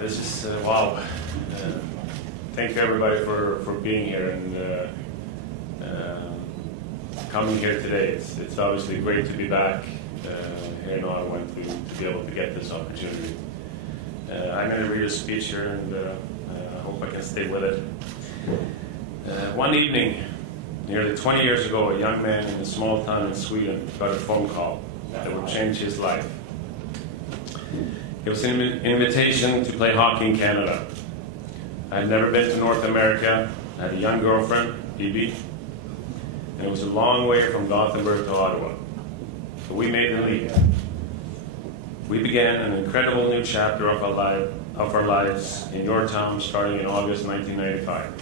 This is wow. Thank you everybody for being here and coming here today. It's obviously great to be back here in Ottawa and to be able to get this opportunity. I'm going to read a speech here and I hope I can stay with it. One evening, nearly 20 years ago, a young man in a small town in Sweden got a phone call that would change his life. It was an invitation to play hockey in Canada. I had never been to North America. I had a young girlfriend, Bibi, and it was a long way from Gothenburg to Ottawa. But we made the leap. We began an incredible new chapter of our lives in your town starting in August 1995.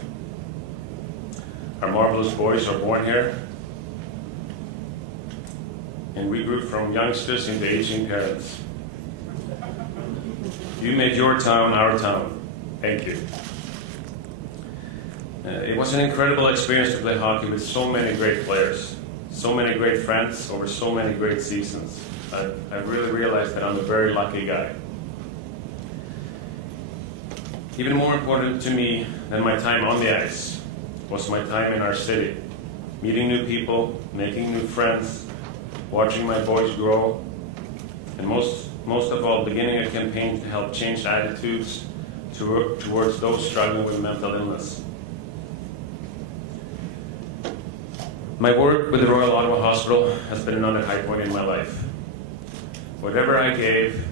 Our marvelous boys are born here, and we grew from youngsters into aging parents. You made your town our town. Thank you. It was an incredible experience to play hockey with so many great players, so many great friends over so many great seasons. I really realized that I'm a very lucky guy. Even more important to me than my time on the ice was my time in our city, meeting new people, making new friends, watching my boys grow, and most of all, beginning a campaign to help change attitudes towards those struggling with mental illness. My work with the Royal Ottawa Hospital has been another high point in my life. Whatever I gave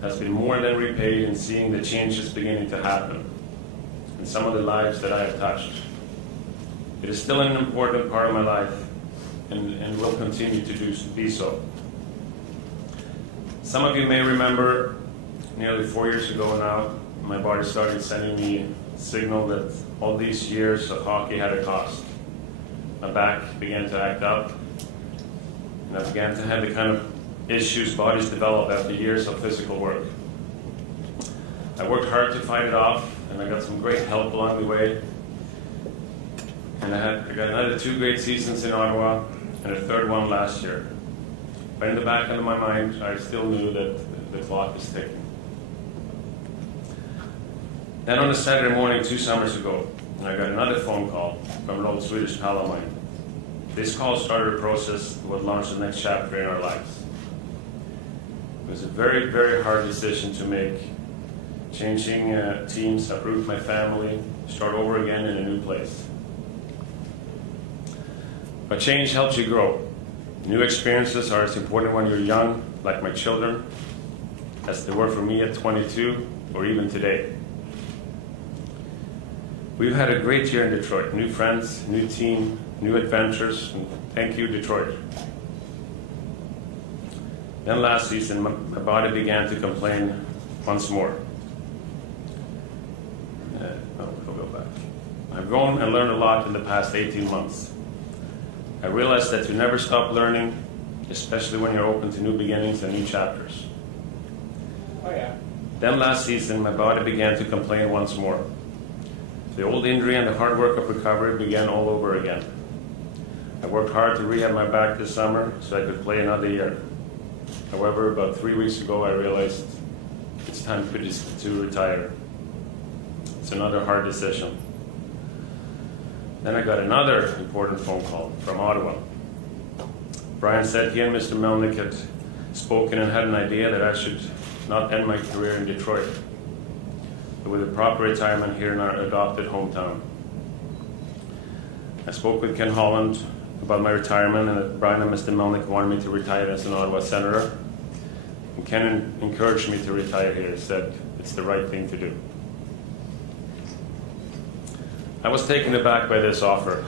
has been more than repaid in seeing the changes beginning to happen in some of the lives that I have touched. It is still an important part of my life and will continue to be so. Some of you may remember nearly 4 years ago now, my body started sending me a signal that all these years of hockey had a cost. My back began to act up, and I began to have the kind of issues bodies develop after years of physical work. I worked hard to fight it off, and I got some great help along the way. And I got another 2 great seasons in Ottawa, and a third one last year. But in the back of my mind, I still knew that the clock was ticking. Then on a Saturday morning 2 summers ago, I got another phone call from an old Swedish pal of mine. This call started a process that would launch the next chapter in our lives. It was a very, very hard decision to make, changing teams, uproot my family, start over again in a new place. But change helps you grow. New experiences are as important when you're young, like my children, as they were for me at 22 or even today. We've had a great year in Detroit. New friends, new team, new adventures, and thank you, Detroit. Then last season, my body began to complain once more. We'll go back. I've grown and learned a lot in the past 18 months. I realized that you never stop learning, especially when you're open to new beginnings and new chapters. Oh yeah. Then last season, my body began to complain once more. The old injury and the hard work of recovery began all over again. I worked hard to rehab my back this summer so I could play another year. However, about 3 weeks ago, I realized it's time to retire. It's another hard decision. Then I got another important phone call from Ottawa. Brian said he and Mr. Melnick had spoken and had an idea that I should not end my career in Detroit, but with a proper retirement here in our adopted hometown. I spoke with Ken Holland about my retirement and that Brian and Mr. Melnick wanted me to retire as an Ottawa Senator. And Ken encouraged me to retire here, said it's the right thing to do. I was taken aback by this offer.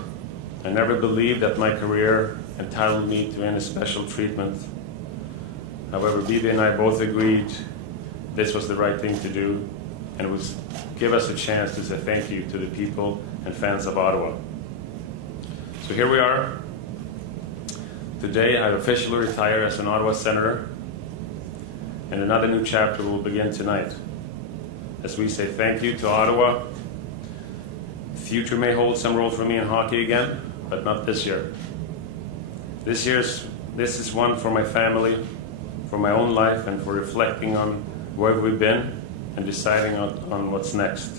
I never believed that my career entitled me to any special treatment. However, Bibi and I both agreed this was the right thing to do, and it would give us a chance to say thank you to the people and fans of Ottawa. So here we are. Today I officially retire as an Ottawa Senator, and another new chapter will begin tonight. As we say thank you to Ottawa. The future may hold some role for me in hockey again, but not this year. This is one for my family, for my own life, and for reflecting on where we've been and deciding on what's next.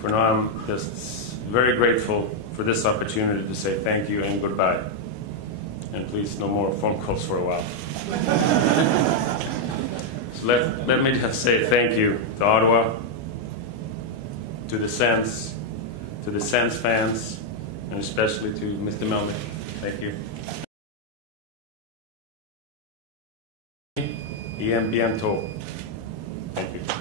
For now, I'm just very grateful for this opportunity to say thank you and goodbye. And please, no more phone calls for a while. So let me just say thank you to Ottawa, to the Sens fans, and especially to Mr. Melnick. Thank you. Y en bientôt. Thank you.